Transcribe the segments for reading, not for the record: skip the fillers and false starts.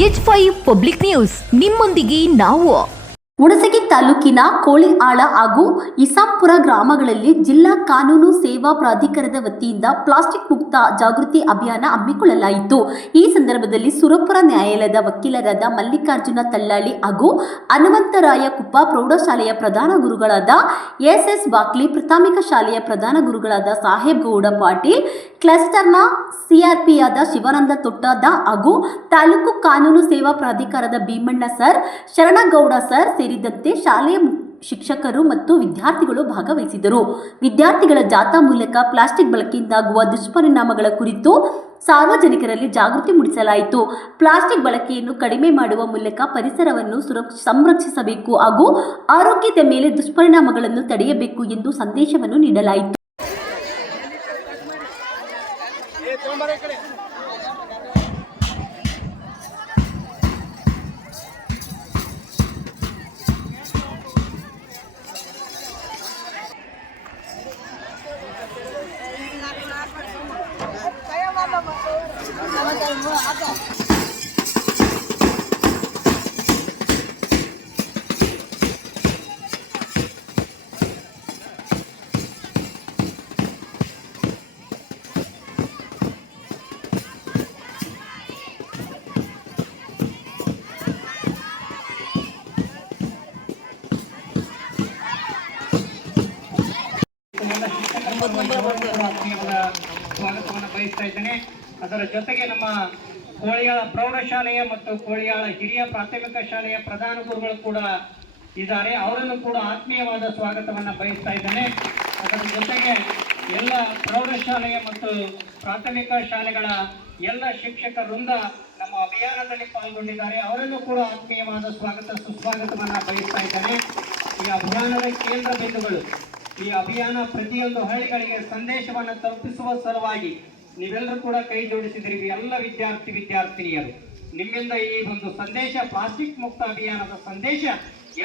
H5 public news ನಿಮ್ಮೊಂದಿಗೆ ನಾವು. ಹುಣಸಗಿ ತಾಲೂಕಿನ ಕೋಳಿಆಳ ಹಾಗೂ ಇಸಾಂಪುರ ಗ್ರಾಮಗಳಲ್ಲಿ ಜಿಲ್ಲಾ ಕಾನೂನು ಸೇವಾ ಪ್ರಾಧಿಕಾರದ ವತಿಯಿಂದ ಪ್ಲಾಸ್ಟಿಕ್ ಮುಕ್ತ ಜಾಗೃತಿ ಅಭಿಯಾನ ಹಮ್ಮಿಕೊಳ್ಳಲಾಯಿತು. ಈ ಸಂದರ್ಭದಲ್ಲಿ ಸುರಪುರ ನ್ಯಾಯಾಲಯದ ವಕೀಲರಾದ ಮಲ್ಲಿಕಾರ್ಜುನ ತಳ್ಳಾಳಿ ಹಾಗೂ ಹನುಮಂತರಾಯ ಕುಪ್ಪ, ಪ್ರೌಢಶಾಲೆಯ ಪ್ರಧಾನ ಗುರುಗಳಾದ ಎಸ್ ಬಾಕ್ಲಿ, ಪ್ರಾಥಮಿಕ ಶಾಲೆಯ ಪ್ರಧಾನ ಗುರುಗಳಾದ ಸಾಹೇಬ್ ಗೌಡ ಪಾಟೀಲ್, ಕ್ಲಸ್ಟರ್ನ ಸಿಆರ್ಪಿಯಾದ ಶಿವಾನಂದ ತೊಟ್ಟದ ಹಾಗೂ ತಾಲೂಕು ಕಾನೂನು ಸೇವಾ ಪ್ರಾಧಿಕಾರದ ಭೀಮಣ್ಣ ಸರ್, ಶರಣಗೌಡ ಸರ್ ಸೇರಿದಂತೆ ಶಾಲೆಯ ಶಿಕ್ಷಕರು ಮತ್ತು ವಿದ್ಯಾರ್ಥಿಗಳು ಭಾಗವಹಿಸಿದರು. ವಿದ್ಯಾರ್ಥಿಗಳ ಜಾಥಾ ಮೂಲಕ ಪ್ಲಾಸ್ಟಿಕ್ ಬಳಕೆಯಿಂದಾಗುವ ದುಷ್ಪರಿಣಾಮಗಳ ಕುರಿತು ಸಾರ್ವಜನಿಕರಲ್ಲಿ ಜಾಗೃತಿ ಮೂಡಿಸಲಾಯಿತು. ಪ್ಲಾಸ್ಟಿಕ್ ಬಳಕೆಯನ್ನು ಕಡಿಮೆ ಮಾಡುವ ಮೂಲಕ ಪರಿಸರವನ್ನು ಸಂರಕ್ಷಿಸಬೇಕು ಹಾಗೂ ಆರೋಗ್ಯದ ಮೇಲೆ ದುಷ್ಪರಿಣಾಮಗಳನ್ನು ತಡೆಯಬೇಕು ಎಂದು ಸಂದೇಶವನ್ನು ನೀಡಲಾಯಿತು. ಸ್ವಾಗತವನ್ನು ಬಯಸ್ತಾ ಇದ್ದೇನೆ. ಅದರ ಜೊತೆಗೆ ನಮ್ಮ ಕೋಳಿಯಾಳ ಪ್ರೌಢಶಾಲೆಯ ಮತ್ತು ಕೋಳಿಯಾಳ ಹಿರಿಯ ಪ್ರಾಥಮಿಕ ಶಾಲೆಯ ಪ್ರಧಾನ ಗುರುಗಳು ಕೂಡ ಇದ್ದಾರೆ. ಅವರನ್ನು ಕೂಡ ಆತ್ಮೀಯವಾದ ಸ್ವಾಗತವನ್ನು ಬಯಸ್ತಾ ಇದ್ದೇನೆ. ಅದರ ಜೊತೆಗೆ ಎಲ್ಲ ಪ್ರೌಢಶಾಲೆಯ ಮತ್ತು ಪ್ರಾಥಮಿಕ ಶಾಲೆಗಳ ಎಲ್ಲ ಶಿಕ್ಷಕ ವೃಂದ ನಮ್ಮ ಅಭಿಯಾನದಲ್ಲಿ ಪಾಲ್ಗೊಂಡಿದ್ದಾರೆ. ಅವರನ್ನು ಕೂಡ ಆತ್ಮೀಯವಾದ ಸುಸ್ವಾಗತವನ್ನು ಬಯಸ್ತಾ ಇದ್ದೇನೆ. ಈ ಅಭಿಯಾನದ ಕೇಂದ್ರ ಬಿಂದುಗಳು, ಈ ಅಭಿಯಾನ ಪ್ರತಿಯೊಂದು ಹಳ್ಳಿಗಳಿಗೆ ಸಂದೇಶವನ್ನು ತಲುಪಿಸುವ ಸಲುವಾಗಿ ನೀವೆಲ್ಲರೂ ಕೂಡ ಕೈ ಜೋಡಿಸಿದ್ರಿ. ಎಲ್ಲ ವಿದ್ಯಾರ್ಥಿನಿಯರು, ನಿಮ್ಮಿಂದ ಈ ಒಂದು ಸಂದೇಶ, ಪ್ಲಾಸ್ಟಿಕ್ ಮುಕ್ತ ಅಭಿಯಾನದ ಸಂದೇಶ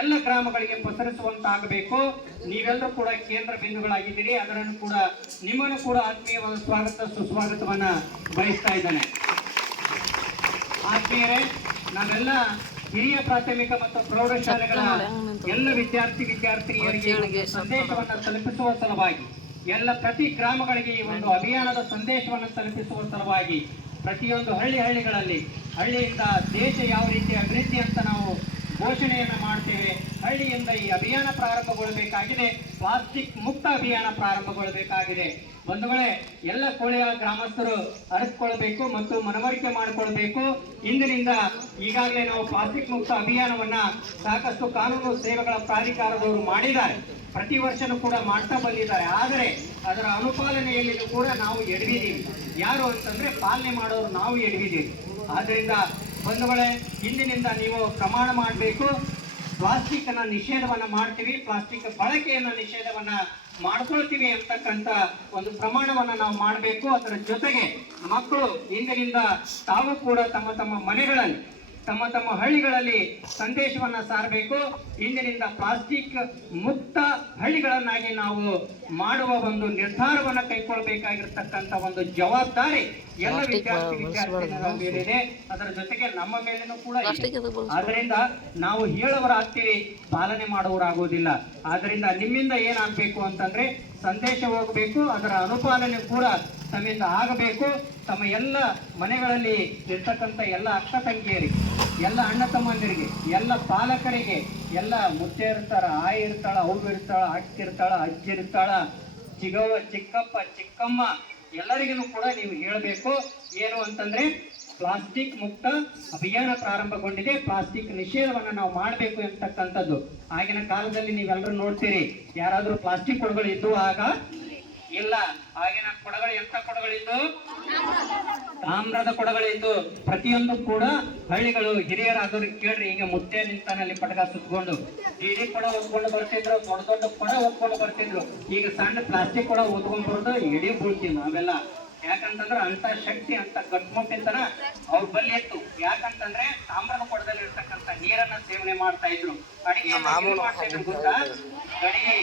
ಎಲ್ಲ ಗ್ರಾಮಗಳಿಗೆ ಪಸರಿಸುವಂತಾಗಬೇಕು. ನೀವೆಲ್ಲರೂ ಕೂಡ ಕೇಂದ್ರ ಬಿಂದುಗಳಾಗಿದ್ದೀರಿ. ಅದನ್ನು ಕೂಡ ನಿಮ್ಮನ್ನು ಕೂಡ ಆತ್ಮೀಯವಾದ ಸುಸ್ವಾಗತವನ್ನ ಬಯಸ್ತಾ ಇದ್ದೇನೆ. ಆತ್ಮೀಯರೇ, ನಾವೆಲ್ಲ ಹಿರಿಯ ಪ್ರಾಥಮಿಕ ಮತ್ತು ಪ್ರೌಢಶಾಲೆಗಳ ಎಲ್ಲ ವಿದ್ಯಾರ್ಥಿನಿಯರಿಗೆ ಸಂದೇಶವನ್ನು ತಲುಪಿಸುವ ಸಲುವಾಗಿ, ಎಲ್ಲ ಪ್ರತಿ ಗ್ರಾಮಗಳಿಗೆ ಈ ಒಂದು ಅಭಿಯಾನದ ಸಂದೇಶವನ್ನು ತಲುಪಿಸುವ ಸಲುವಾಗಿ ಪ್ರತಿಯೊಂದು ಹಳ್ಳಿಗಳಲ್ಲಿ ಹಳ್ಳಿಯಿಂದ ದೇಶ ಯಾವ ರೀತಿ ಅಭಿವೃದ್ಧಿ ಅಂತ ನಾವು ಘೋಷಣೆಯನ್ನು ಮಾಡ್ತೇವೆ. ಹಳ್ಳಿಯಿಂದ ಈ ಅಭಿಯಾನ ಪ್ರಾರಂಭಗೊಳ್ಳಬೇಕಾಗಿದೆ. ಪ್ಲಾಸ್ಟಿಕ್ ಮುಕ್ತ ಅಭಿಯಾನ ಪ್ರಾರಂಭಗೊಳ್ಳಬೇಕಾಗಿದೆ. ಬಂಧುಗಳೇ, ಎಲ್ಲ ಕೋಳಿಯಾಳ ಗ್ರಾಮಸ್ಥರು ಅರಿತುಕೊಳ್ಬೇಕು ಮತ್ತು ಮನವರಿಕೆ ಮಾಡಿಕೊಳ್ಬೇಕು. ಇಂದಿನಿಂದ ಈಗಾಗಲೇ ನಾವು ಪ್ಲಾಸ್ಟಿಕ್ ಮುಕ್ತ ಅಭಿಯಾನವನ್ನ ಸಾಕಷ್ಟು ಕಾನೂನು ಸೇವೆಗಳ ಪ್ರಾಧಿಕಾರದವರು ಮಾಡಿದ್ದಾರೆ. ಪ್ರತಿ ವರ್ಷನೂ ಕೂಡ ಮಾಡ್ತಾ ಬಂದಿದ್ದಾರೆ. ಆದರೆ ಅದರ ಅನುಪಾಲನೆಯಲ್ಲಿ ಕೂಡ ನಾವು ಎಡವಿದ್ದೀವಿ. ಯಾರು ಅಂತಂದ್ರೆ ಪಾಲನೆ ಮಾಡೋರು ನಾವು ಎಡವಿದ್ದೀವಿ. ಆದ್ದರಿಂದ ಬಂಧುಗಳೇ, ಇಂದಿನಿಂದ ನೀವು ಪ್ರಮಾಣ ಮಾಡಬೇಕು. ಪ್ಲಾಸ್ಟಿಕ್ ಅನ್ನ ನಿಷೇಧವನ್ನ ಮಾಡ್ತೀವಿ, ಪ್ಲಾಸ್ಟಿಕ್ ಬಳಕೆಯನ್ನ ನಿಷೇಧವನ್ನ ಮಾಡ್ಕೊಳ್ತೀವಿ ಅಂತಕ್ಕಂಥ ಒಂದು ಪ್ರಮಾಣವನ್ನ ನಾವು ಮಾಡಬೇಕು. ಅದರ ಜೊತೆಗೆ ಮಕ್ಕಳು ಇಂದಿನಿಂದ ತಾವು ಕೂಡ ತಮ್ಮ ಮನೆಗಳಲ್ಲಿ, ತಮ್ಮ ಹಳ್ಳಿಗಳಲ್ಲಿ ಸಂದೇಶವನ್ನ ಸಾರಬೇಕು. ಇಂದಿನಿಂದ ಪ್ಲಾಸ್ಟಿಕ್ ಮುಕ್ತ ಹಳ್ಳಿಗಳನ್ನಾಗಿ ನಾವು ಮಾಡುವ ಒಂದು ನಿರ್ಧಾರವನ್ನ ಕೈಗೊಳ್ಳಬೇಕಾಗಿರ್ತಕ್ಕಂಥ ಒಂದು ಜವಾಬ್ದಾರಿ ಎಲ್ಲ ವಿದ್ಯಾರ್ಥಿಗಳ ಮೇಲಿದೆ. ಅದರ ಜೊತೆಗೆ ನಮ್ಮ ಮೇಲೇನೂ ಕೂಡ ಇದೆ. ಆದ್ರಿಂದ ನಾವು ಹೇಳುವರಾಗ್ತೀವಿ, ಪಾಲನೆ ಮಾಡುವರಾಗೋದಿಲ್ಲ. ಆದ್ರಿಂದ ನಿಮ್ಮಿಂದ ಏನಾಗಬೇಕು ಅಂತಂದ್ರೆ ಸಂದೇಶ ಹೋಗಬೇಕು, ಅದರ ಅನುಪಾಲನೆ ಕೂಡ ತಮ್ಮಿಂದ ಆಗಬೇಕು. ತಮ್ಮ ಎಲ್ಲ ಮನೆಗಳಲ್ಲಿ ಇರ್ತಕ್ಕಂಥ ಎಲ್ಲ ಅಕ್ಕ ತಂಗಿಯರಿಗೆ, ಎಲ್ಲ ಅಣ್ಣ ತಮ್ಮಂದಿರಿಗೆ, ಎಲ್ಲ ಪಾಲಕರಿಗೆ, ಎಲ್ಲ ಮುತ್ತೆ ಇರ್ತಾರ, ಆಯಿ ಇರ್ತಾಳ, ಅವ್ವ ಇರ್ತಾಳ, ಅಕ್ಕ ಇರ್ತಾಳ, ಅಜ್ಜಿ ಇರ್ತಾಳ, ಚಿಕ್ಕಪ್ಪ ಚಿಕ್ಕಮ್ಮ, ಎಲ್ಲರಿಗೂ ಕೂಡ ನೀವು ಹೇಳಬೇಕು. ಏನು ಅಂತಂದ್ರೆ ಪ್ಲಾಸ್ಟಿಕ್ ಮುಕ್ತ ಅಭಿಯಾನ ಪ್ರಾರಂಭಗೊಂಡಿದೆ. ಪ್ಲಾಸ್ಟಿಕ್ ನಿಷೇಧವನ್ನ ನಾವು ಮಾಡಬೇಕು ಅಂತಕ್ಕಂಥದ್ದು. ಆಗಿನ ಕಾಲದಲ್ಲಿ ನೀವೆಲ್ಲರೂ ನೋಡ್ತೀರಿ, ಯಾರಾದ್ರೂ ಪ್ಲಾಸ್ಟಿಕ್ ಕೊಡಗಳು ಇದ್ದು ಆಗ ಇಲ್ಲ. ಆಗಿನ ಕೊಡಗಳು ಎಂತ ಕೊಡಗಳಿದ್ದು? ತಾಮ್ರದ ಕೊಡಗಳಿದ್ದು. ಪ್ರತಿಯೊಂದು ಕೂಡ ಹಳ್ಳಿಗಳು ಹಿರಿಯರಾದವ್ರಿಗೆ ಕೇಳ್ರಿ, ಈಗ ಮುತ್ತೆ ನಿಂತಾನಲ್ಲಿ ಪಟಕ ಸುತ್ಕೊಂಡು ಇಡೀ ಕೊಡ ಹೊತ್ಕೊಂಡು ಬರ್ತಿದ್ರು, ದೊಡ್ಡ ಕೊಡ ಹೊತ್ಕೊಂಡು ಬರ್ತಿದ್ರು. ಈಗ ಸಣ್ಣ ಪ್ಲಾಸ್ಟಿಕ್ ಕೊಡ ಹೊತ್ಕೊಂಡ್ ಬರೋದು ಇಡೀ ಬೀಳ್ತೀವಿ ನಾವೆಲ್ಲ. ಯಾಕಂತಂದ್ರೆ ಅಂತ ಶಕ್ತಿ, ಅಂತ ಗಟ್ಮುಟ್ಟಿತನ ಅವ್ರ ಬಲ್ಲಿ ಇತ್ತು. ಯಾಕಂತಂದ್ರೆ ತಾಮ್ರದ ಕೊಡದಲ್ಲಿ ಇರ್ತಕ್ಕಂಥ ನೀರನ್ನ ಸೇವನೆ ಮಾಡ್ತಾ ಇದ್ರು. ಅಡಿಗೆ ಗೊತ್ತಾ? ಗಡಿಗೆ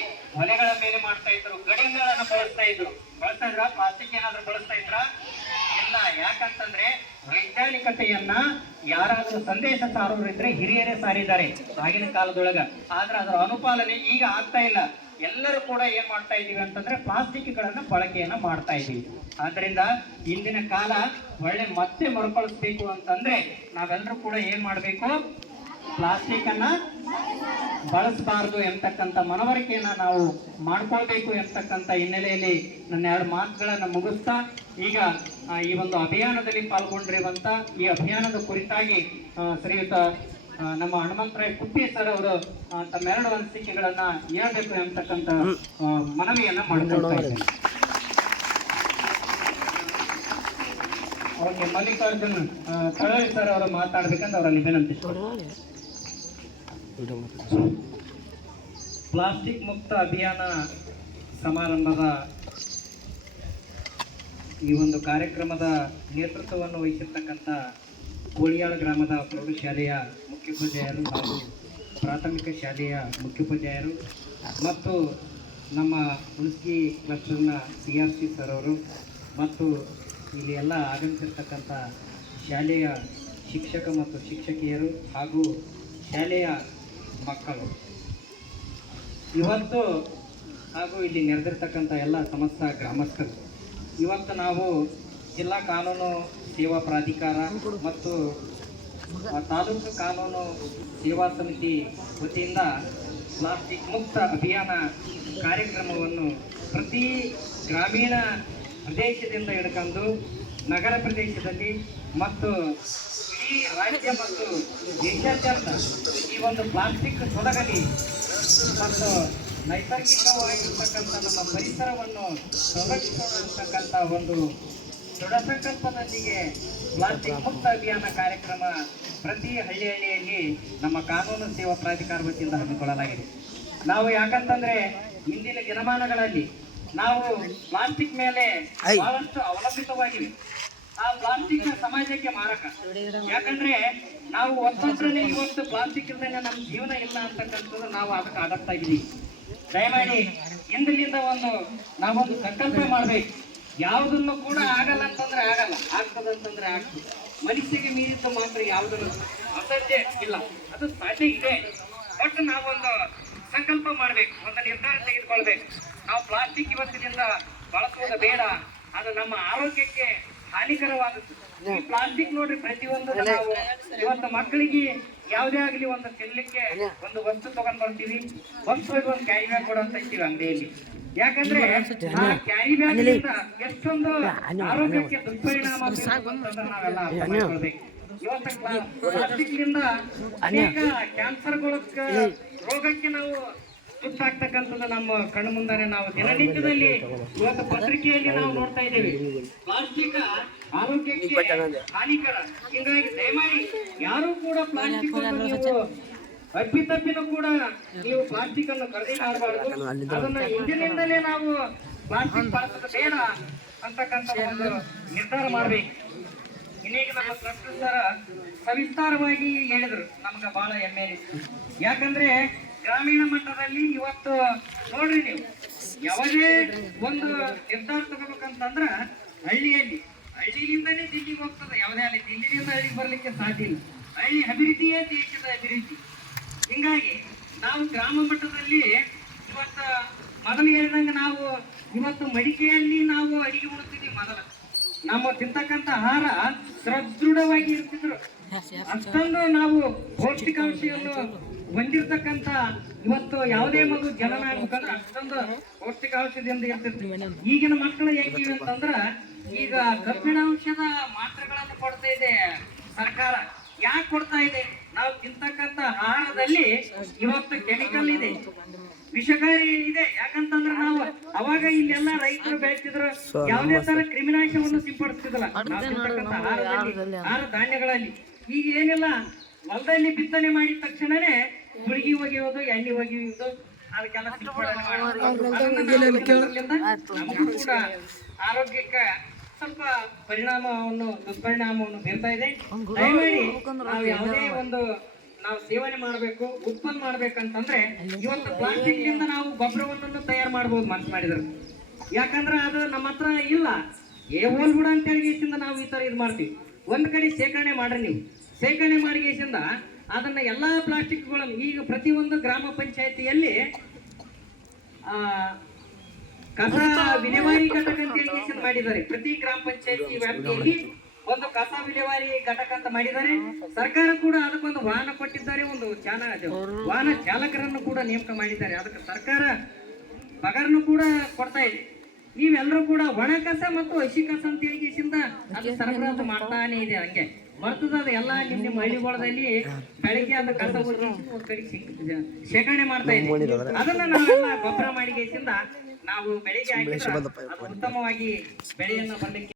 ಒಲೆಗಳ ಮೇಲೆ ಮಾಡ್ತಾ ಇದ್ರು, ಗಡಿಗಳನ್ನು ಬಳಸ್ತಾ ಇದ್ರು. ಬಳಸ್ತಾ ಇದ್ರ? ಪ್ಲಾಸ್ಟಿಕ್ ಏನಾದ್ರು ಬಳಸ್ತಾ ಇದ್ರ? ಇಲ್ಲ. ಅಲ್ಲ. ಯಾಕಂತಂದ್ರೆ ವೈಜ್ಞಾನಿಕತೆಯನ್ನ ಯಾರಾದ್ರೂ ಸಂದೇಶ ಸಾರೋರಿದ್ರೆ ಹಿರಿಯರೇ ಸಾರಿದ್ದಾರೆ ಆಗಿನ ಕಾಲದೊಳಗ. ಆದ್ರೆ ಅದರ ಅನುಪಾಲನೆ ಈಗ ಆಗ್ತಾ ಇಲ್ಲ. ಎಲ್ಲರೂ ಕೂಡ ಏನ್ ಮಾಡ್ತಾ ಇದೀವಿ ಅಂತಂದ್ರೆ ಪ್ಲಾಸ್ಟಿಕ್ಗಳನ್ನ ಬಳಕೆಯನ್ನ ಮಾಡ್ತಾ ಇದೀವಿ. ಆದ್ರಿಂದ ಇಂದಿನ ಕಾಲ ಒಳ್ಳೆ ಮತ್ತೆ ಮರುಕಳಿಸ್ಬೇಕು ಅಂತಂದ್ರೆ ನಾವೆಲ್ಲರೂ ಕೂಡ ಏನ್ ಮಾಡ್ಬೇಕು, ಪ್ಲಾಸ್ಟಿಕ್ ಅನ್ನ ಬಳಸಬಾರದು ಎಂತಕ್ಕಂಥ ಮನವರಿಕೆಯನ್ನ ನಾವು ಮಾಡ್ಕೊಳ್ಬೇಕು ಎಂತಕ್ಕಂಥ ಹಿನ್ನೆಲೆಯಲ್ಲಿ ನನ್ನ 2 ಮಾತುಗಳನ್ನ ಮುಗಿಸ್ತಾ ಈಗ ಈ ಒಂದು ಅಭಿಯಾನದಲ್ಲಿ ಪಾಲ್ಗೊಂಡಿರುವಂತ ಈ ಅಭಿಯಾನದ ಕುರಿತಾಗಿ ಶ್ರೀಯುತ ನಮ್ಮ ಹನುಮಂತರಾಯ ಕುಪ್ಪಿ ಸರ್ ಅವರು ತಮ್ಮ 2 ಅನಿಸಿಕೆಗಳನ್ನ ಹೇಳ್ಬೇಕು ಎಂತಕ್ಕಂಥ ಮನವಿಯನ್ನ ಮಾಡ್ಕೊಳ್ತಾ ಇದ್ದೇನೆ. ಓಕೆ, ಮಲ್ಲಿಕಾರ್ಜುನ್ ತಳಳಿ ಸರ್ ಅವರು ಮಾತಾಡ್ಬೇಕಂತ ಅವರಲ್ಲಿ ವಿನಂತಿಸ್ತಾರೆ. ಪ್ಲಾಸ್ಟಿಕ್ ಮುಕ್ತ ಅಭಿಯಾನ ಸಮಾರಂಭದ ಈ ಒಂದು ಕಾರ್ಯಕ್ರಮದ ನೇತೃತ್ವವನ್ನು ವಹಿಸಿರ್ತಕ್ಕಂಥ ಕೋಳಿಯಾಳ ಗ್ರಾಮದ ಪ್ರೌಢಶಾಲೆಯ ಮುಖ್ಯೋಪಾಧ್ಯಾಯರು ಹಾಗೂ ಪ್ರಾಥಮಿಕ ಶಾಲೆಯ ಮುಖ್ಯೋಪಾಧ್ಯಾಯರು ಮತ್ತು ನಮ್ಮ ಹುಣಸಗಿ ಕ್ಲಸ್ಟರ್ನ CRC ಸರ್ ಅವರು ಮತ್ತು ಇಲ್ಲಿ ಎಲ್ಲ ಆಗಮಿಸಿರ್ತಕ್ಕಂಥ ಶಾಲೆಯ ಶಿಕ್ಷಕ ಮತ್ತು ಶಿಕ್ಷಕಿಯರು ಹಾಗೂ ಶಾಲೆಯ ಮಕ್ಕಳು ಇವತ್ತು ಹಾಗೂ ಇಲ್ಲಿ ನೆರೆದಿರ್ತಕ್ಕಂಥ ಎಲ್ಲ ಸಮಸ್ತ ಗ್ರಾಮಸ್ಥರು, ಇವತ್ತು ನಾವು ಜಿಲ್ಲಾ ಕಾನೂನು ಸೇವಾ ಪ್ರಾಧಿಕಾರ ಮತ್ತು ತಾಲೂಕು ಕಾನೂನು ಸೇವಾ ಸಮಿತಿ ವತಿಯಿಂದ ಪ್ಲಾಸ್ಟಿಕ್ ಮುಕ್ತ ಅಭಿಯಾನ ಕಾರ್ಯಕ್ರಮವನ್ನು ಪ್ರತಿ ಗ್ರಾಮೀಣ ಪ್ರದೇಶದಿಂದ ಹಿಡ್ಕೊಂಡು ನಗರ ಪ್ರದೇಶದಲ್ಲಿ ಮತ್ತು ಇಡೀ ರಾಜ್ಯ ಮತ್ತು ದೇಶಾದ್ಯಂತ ಈ ಒಂದು ಪ್ಲಾಸ್ಟಿಕ್ ತೊಲಗಲಿ ಮತ್ತು ನೈಸರ್ಗಿಕವಾಗಿರ್ತಕ್ಕಂಥ ನಮ್ಮ ಪರಿಸರವನ್ನು ಸಂರಕ್ಷಿಸೋಣ ಅಂತಕ್ಕಂಥ ಒಂದು ದೃಢ ಸಂಕಲ್ಪದೊಂದಿಗೆ ಪ್ಲಾಸ್ಟಿಕ್ ಮುಕ್ತ ಅಭಿಯಾನ ಕಾರ್ಯಕ್ರಮ ಪ್ರತಿ ಹಳ್ಳಿಯಲ್ಲಿ ನಮ್ಮ ಕಾನೂನು ಸೇವಾ ಪ್ರಾಧಿಕಾರ ವತಿಯಿಂದ ಹಮ್ಮಿಕೊಳ್ಳಲಾಗಿದೆ. ನಾವು ಯಾಕಂತಂದ್ರೆ ಇಂದಿನ ದಿನಮಾನಗಳಲ್ಲಿ ನಾವು ಪ್ಲಾಸ್ಟಿಕ್ ಮೇಲೆ ಬಹಳಷ್ಟು ಅವಲಂಬಿತವಾಗಿವೆ. ಆ ಪ್ಲಾಸ್ಟಿಕ್ ಸಮಾಜಕ್ಕೆ ಮಾರಕ. ಯಾಕಂದ್ರೆ ನಾವು ಒತ್ತೊಂದ್ರಲ್ಲೇ ಇವತ್ತು ಪ್ಲಾಸ್ಟಿಕ್ ಇಲ್ದೇನೆ ನಮ್ಮ ಜೀವನ ಇಲ್ಲ ಅಂತಕ್ಕಂಥದ್ದು ನಾವು ಅದಕ್ಕೆ ಅಡಾಪ್ಟ್ ಆಗಿದ್ದೀವಿ. ದಯಮಾಡಿ ಇಂದಿನಿಂದ ನಾವೊಂದು ಸಂಕಲ್ಪ ಮಾಡ್ಬೇಕು. ಯಾವುದನ್ನು ಕೂಡ ಆಗಲ್ಲ ಅಂತಂದ್ರೆ ಆಗಲ್ಲ, ಆಗ್ತದಂತಂದ್ರೆ ಆಗ್ತದೆ. ಮನುಷ್ಯಗೆ ಮೀರಿದ್ದು ಮಾತ್ರ ಯಾವುದನ್ನು ಅಸಾಧ್ಯ ಇಲ್ಲ, ಅದು ಸಾಧ್ಯ ಇದೆ. ಬಟ್ ನಾವೊಂದು ಸಂಕಲ್ಪ ಮಾಡ್ಬೇಕು, ಒಂದು ನಿರ್ಧಾರ ತೆಗೆದುಕೊಳ್ಬೇಕು. ನಾವು ಪ್ಲಾಸ್ಟಿಕ್ ಇವತ್ತಿನಿಂದ ಬಳಸುವುದು ಬೇಡ, ಅದು ನಮ್ಮ ಆರೋಗ್ಯಕ್ಕೆ ಹಾನಿಕರವಾಗುತ್ತೆ. ಈ ಪ್ಲಾಸ್ಟಿಕ್ ನೋಡ್ರಿ, ಪ್ರತಿಯೊಂದು ನಾವು ಇವತ್ತು ಮಕ್ಕಳಿಗೆ ಯಾವುದೇ ಆಗಲಿ ಒಂದು ತಿನ್ಲಿಕ್ಕೆ ಒಂದು ವಸ್ತು ತಗೊಂಡ್ ಬರ್ತೀವಿ, ವಸ್ತುವಿಗೆ ಒಂದು ಕ್ಯಾರಿ ಬ್ಯಾಗ್ ಕೊಡು ಅಂತ ಇರ್ತೀವಿ ಅಂಗಡಿಯಲ್ಲಿ. ಯಾಕಂದ್ರೆ ಆ ಕ್ಯಾರಿ ಬ್ಯಾಗ್ ಎಷ್ಟೊಂದು ಆರೋಗ್ಯಕ್ಕೆ ದುಷ್ಪರಿಣಾಮ ಅಂತಂದ್ರೆ ನಾವೆಲ್ಲ ಅರ್ಥ ಮಾಡ್ಕೊಳ್ಬೇಕು. ಇವತ್ತು ಪ್ಲಾಸ್ಟಿಕ್ನಿಂದ ಅನೇಕ ಕ್ಯಾನ್ಸರ್ಗಳ ರೋಗಕ್ಕೆ ನಾವು ತುತ್ತಾಗ್ತಕ್ಕಂಥದ್ದು ನಮ್ಮ ಕಣ್ಣು ಮುಂದಾನೆ ನಾವು ದಿನನಿತ್ಯದಲ್ಲಿ ಇವತ್ತು ಪತ್ರಿಕೆಯಲ್ಲಿ ನಾವು ನೋಡ್ತಾ ಇದ್ದೇವೆ. ಪ್ಲಾಸ್ಟಿಕ್ ಆರೋಗ್ಯಕ್ಕೆ ಹಾನಿಕರ. ಹೀಗಾಗಿ ದಯಮಾಡಿ ಯಾರು ಕೂಡ ಪ್ಲಾಸ್ಟಿಕ್ ನೀವು ಅಪ್ಪಿತಪ್ಪಿನೂ ಕೂಡ ನೀವು ಪ್ಲಾಸ್ಟಿಕ್ ಅನ್ನು ಖರೀದಿ ಮಾಡಬಾರ್ದು. ಅದನ್ನ ಇಂದಿನಿಂದಲೇ ನಾವು ಪ್ಲಾಸ್ಟಿಕ್ ಬಳಸೋದು ಬೇಡ ಅಂತಕ್ಕಂಥ ಒಂದು ನಿರ್ಧಾರ ಮಾಡ್ಬೇಕು. ಇನ್ನೀಗ ನಮ್ಮ ಕ್ಲಸ್ಟರ್ ಸರ್ ಸವಿಸ್ತಾರವಾಗಿ ಹೇಳಿದ್ರು, ನಮ್ಗೆ ಬಹಳ ಹೆಮ್ಮೆ ಅನಿಸ್ತು. ಯಾಕಂದ್ರೆ ಗ್ರಾಮೀಣ ಮಟ್ಟದಲ್ಲಿ ಇವತ್ತು ನೋಡ್ರಿ, ನೀವು ಯಾವುದೇ ಒಂದು ನಿರ್ಧಾರ ತಗೋಬೇಕಂತಂದ್ರ ಹಳ್ಳಿಯಿಂದನೇ ದಿಲ್ಲಿಗೆ ಹೋಗ್ತದೆ. ಯಾವುದೇ ಅಲ್ಲಿ ದಿಲ್ಲಿಯಿಂದ ಹಳ್ಳಿಗೆ ಬರ್ಲಿಕ್ಕೆ ಸಾಧ್ಯ ಇಲ್ಲ. ಹಳ್ಳಿ ಅಭಿವೃದ್ಧಿಯೇ ದೇಶದ ಅಭಿವೃದ್ಧಿ. ಹಿಂಗಾಗಿ ನಾವು ಗ್ರಾಮ ಮಟ್ಟದಲ್ಲಿ ಇವತ್ತು ಮೊದಲು ಹೇಳಿದಂಗೆ ನಾವು ಇವತ್ತು ಮಡಿಕೆಯಲ್ಲಿ ನಾವು ಅಡಿಗೆ ಉಣ್ತೀವಿ. ಮೊದಲ ನಮ್ಮ ತಿಂತಕ್ಕಂಥ ಆಹಾರ ಸದೃಢವಾಗಿ ಇರ್ತಿದ್ರು. ಅಷ್ಟೊಂದು ನಾವು ಪೌಷ್ಟಿಕಾಂಶವನ್ನು ಹೊಂದಿರತಕ್ಕಂಥ ಇವತ್ತು ಯಾವುದೇ ಮಗು ಜನನ ಆಗ್ಬೇಕಂದ್ರೆ ಅಷ್ಟೊಂದು ಪೌಷ್ಟಿಕಾಂಶದಿಂದ ಇರ್ತಿರ್ತೀವಿ. ಈಗಿನ ಮಕ್ಕಳು ಹೇಗಿವೆ ಅಂತಂದ್ರ ಈಗ ಕಬ್ಬಿಣಾಂಶದ ಮಾತ್ರೆಗಳನ್ನು ಕೊಡ್ತಾ ಇದೆ ಸರ್ಕಾರ. ಯಾಕೆ ಕೊಡ್ತಾ ಇದೆ? ನಾವು ತಿಂತಕ್ಕಂಥ ಆಹಾರದಲ್ಲಿ ಇವತ್ತು ಕೆಮಿಕಲ್ ಇದೆ, ವಿಷಕಾರಿ ಇದೆ. ಯಾಕಂತಂದ್ರೆ ನಾವು ಅವಾಗ ಇಲ್ಲೆಲ್ಲ ರೈತರು ಬೆಳೆಸಿದ್ರು, ಯಾವುದೇ ತರ ಕ್ರಿಮಿನಾಶವನ್ನು ಸಿಂಪಡಿಸ್ತಿದ್ದಿಲ್ಲ ನಾವು ತಿಂತಕ್ಕಂಥ ಆಹಾರ ಧಾನ್ಯಗಳಲ್ಲಿ. ಈಗ ಏನಿಲ್ಲ, ಹೊಲದಲ್ಲಿ ಬಿತ್ತನೆ ಮಾಡಿದ ತಕ್ಷಣನೇ ಗುಳಿಗೆ ಒಗೆಯೋದು, ಎಣ್ಣೆ ಒಗೆಯೋದು, ಅದಕ್ಕೆಲ್ಲ ನಮಗೂ ಕೂಡ ಆರೋಗ್ಯಕ್ಕೆ ಸ್ವಲ್ಪ ದುಷ್ಪರಿಣಾಮವನ್ನು ಬೀರ್ತಾ ಇದೆ. ದಯಮಾಡಿ ನಾವು ಯಾವುದೇ ಒಂದು ನಾವು ಸೇವನೆ ಮಾಡಬೇಕು, ಉತ್ಪನ್ನ ಮಾಡ್ಬೇಕಂತಂದ್ರೆ ಇವತ್ತು ಪ್ಲಾಸ್ಟಿಕ್ ನಿಂದ ನಾವು ಗೊಬ್ಬರವನ್ನು ತಯಾರು ಮಾಡಬಹುದು ಮನ್ಸು ಮಾಡಿದ್ರು. ಯಾಕಂದ್ರೆ ಅದು ನಮ್ಮ ಹತ್ರ ಇಲ್ಲ. ಹೋಲ್ ಬಿಡ ಅಂತ ಹೇಳಿಗೆಸಿಂದ ನಾವು ಈ ತರ ಇದು ಮಾಡ್ತೀವಿ. ಒಂದ್ ಕಡೆ ಶೇಖರಣೆ ಮಾಡ್ರಿ, ನೀವು ಶೇಖರಣೆ ಮಾಡಿಗೆಸಿಂದ ಅದನ್ನ ಎಲ್ಲಾ ಪ್ಲಾಸ್ಟಿಕ್ಗಳನ್ನು ಈಗ ಪ್ರತಿಯೊಂದು ಗ್ರಾಮ ಪಂಚಾಯತಿಯಲ್ಲಿ ಕಸ ವಿಲೇವಾರಿ ಘಟಕ ಅಂತ ಹೇಳಿ ಮಾಡಿದ್ದಾರೆ. ಪ್ರತಿ ಗ್ರಾಮ ಪಂಚಾಯತಿ ವ್ಯಾಪ್ತಿಯಲ್ಲಿ ಒಂದು ಕಸ ವಿಲೇವಾರಿ ಘಟಕ ಅಂತ ಮಾಡಿದ್ದಾರೆ. ಸರ್ಕಾರ ಕೂಡ ಅದಕ್ಕೊಂದು ವಾಹನ ಕೊಟ್ಟಿದ್ದಾರೆ, ಒಂದು ವಾಹನ ಚಾಲಕರನ್ನು ಕೂಡ ನೇಮಕ ಮಾಡಿದ್ದಾರೆ. ಅದಕ್ಕೆ ಸರ್ಕಾರ ಪಗಾರನು ಕೂಡ ಕೊಡ್ತಾ ಇದೆ. ನೀವೆಲ್ಲರೂ ಕೂಡ ಒಣ ಕಸ ಮತ್ತು ಹಸಿ ಕಸ ಅಂತ ಹೇಳಿಕೆಸಿಂದ ಅದು ಸರಬರಾಜು ಮಾಡ್ತಾನೆ ಇದೆ. ಹಂಗೆ ಬರ್ತದ ಅದು ಎಲ್ಲ ನಿಮ್ಮ ಹಳ್ಳಿಗಳಲ್ಲಿ ಬೆಳಿಗ್ಗೆ ಅದ ಕಸ ಒಂದ್ ಕಡೆ ಶೇಖರಣೆ ಮಾಡ್ತಾ ಇದೆ. ಅದನ್ನ ನಾವೆಲ್ಲ ಗೊಬ್ಬರ ಮಾಡಿಗೆಸಿಂದ ನಾವು ಬೆಳಿಗ್ಗೆ ಹಾಕಿದ್ರೆ ಅದು ಉತ್ತಮವಾಗಿ ಬೆಳೆಯನ್ನು ಬರ್ಲಿಕ್ಕೆ